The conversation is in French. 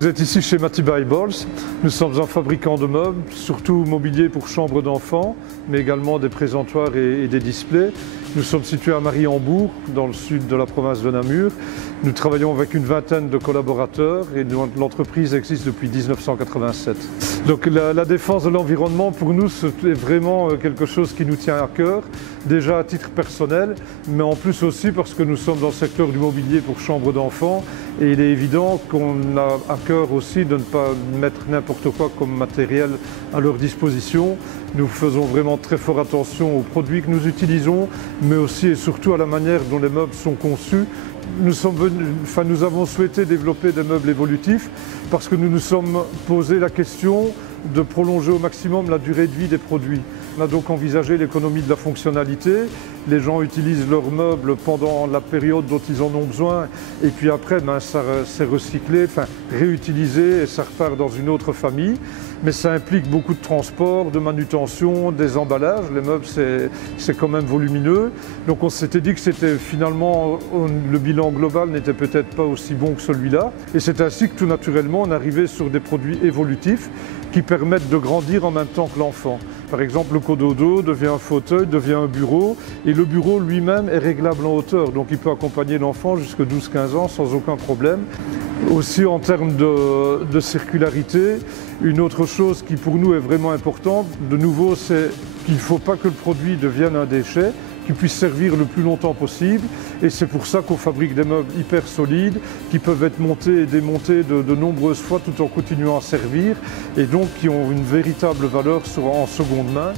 Vous êtes ici chez Matty Bibles. Nous sommes un fabricant de meubles, surtout mobilier pour chambres d'enfants, mais également des présentoirs et des displays. Nous sommes situés à Mariembourg, dans le sud de la province de Namur. Nous travaillons avec une vingtaine de collaborateurs et l'entreprise existe depuis 1987. Donc la défense de l'environnement, pour nous, c'est vraiment quelque chose qui nous tient à cœur, déjà à titre personnel, mais en plus aussi parce que nous sommes dans le secteur du mobilier pour chambres d'enfants et il est évident qu'on a à cœur aussi de ne pas mettre n'importe quoi comme matériel à leur disposition. Nous faisons vraiment très fort attention aux produits que nous utilisons, mais aussi et surtout à la manière dont les meubles sont conçus. Nous avons souhaité développer des meubles évolutifs parce que nous nous sommes posé la question de prolonger au maximum la durée de vie des produits. On a donc envisagé l'économie de la fonctionnalité. Les gens utilisent leurs meubles pendant la période dont ils en ont besoin et puis après, ça c'est recyclé, réutilisé et ça repart dans une autre famille. Mais ça implique beaucoup de transport, de manutention, des emballages. Les meubles, c'est quand même volumineux. Donc on s'était dit que c'était finalement, le bilan global n'était peut-être pas aussi bon que celui-là. Et c'est ainsi que tout naturellement, on arrivait sur des produits évolutifs qui permettent de grandir en même temps que l'enfant. Par exemple, le cododo devient un fauteuil, devient un bureau, et le bureau lui-même est réglable en hauteur, donc il peut accompagner l'enfant jusqu'à 12-15 ans sans aucun problème. Aussi en termes de circularité, une autre chose qui pour nous est vraiment importante, de nouveau, c'est qu'il ne faut pas que le produit devienne un déchet, qui puisse servir le plus longtemps possible, et c'est pour ça qu'on fabrique des meubles hyper solides qui peuvent être montés et démontés de nombreuses fois tout en continuant à servir et donc qui ont une véritable valeur en seconde main.